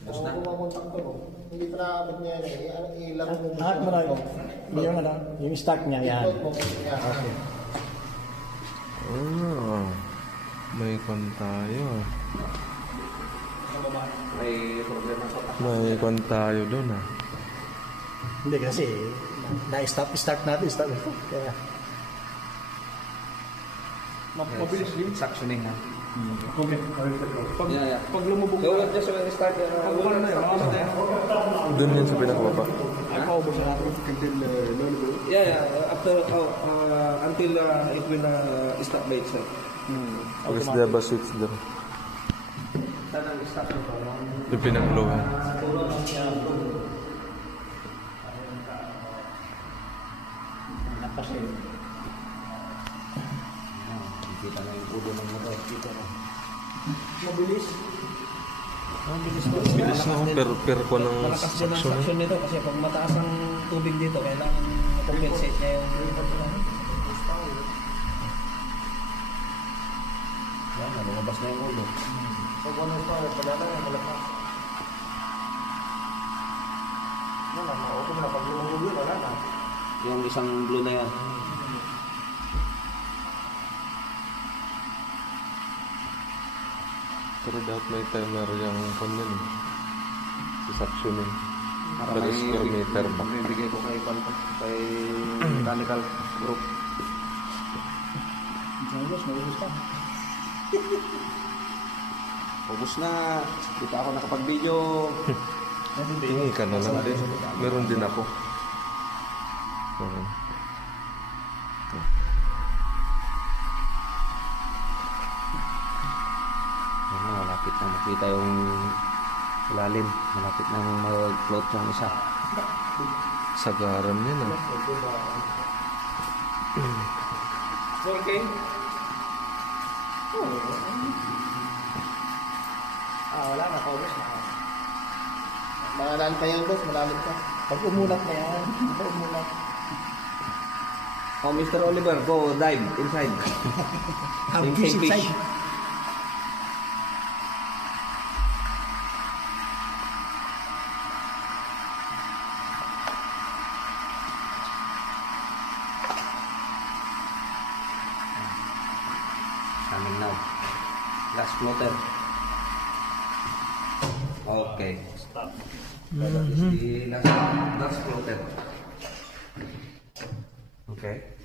Basta kumakontak ko. Hindi pa naabot niya yan eh. Ilang mo Lahat mo na yung ano, yung stock niya yan. Okay. May kon tayo. May problema sa May kon tayo doon ah. Hindi kasi start natin, start ito. Kaya mabilis yung suctioning ha. Pag lumubog So, just when you start, Doon yun sa pinakababa. after until it will stop by itself. Because they have a switch doon. saan ang stop nito? Yung pinakuluhan. napasin. Kita na yung ulo ng motor. Kita na. Mabilis. Mabilis na. Bilis na per ko ng Malakas din ang suction. suction nito kasi pag mataas ang tubig dito, kailangan compensate niya yung Yan, lumabas na yung ulo. Pag ano pa, pala na yung malakas. Yan, okay mo na. Pag lumabog yun, wala na. Yung isang blue na yan. Pero dapat may timer yung kon yun. Sa suctioning. Para Per square meter ba? Bibigay ko kay Panto, kay mechanical group. Ubus na. Di pa ako nakapag-video. Tingin ka na lang din. Meron din ako. Malapit na makita yung ilalim. Malapit na mag-float yung isa. Sagaran yun ah. okay. Wala na. Paubos na. Malalim pa yan, boss. Malalim pa. Pag umulat na yan, pag umulat. Oh, Mr. Oliver, go dive inside. Have Yung fish fish. inside. Coming now. Last floater. Okay. Stop. That is the last floater. Okay.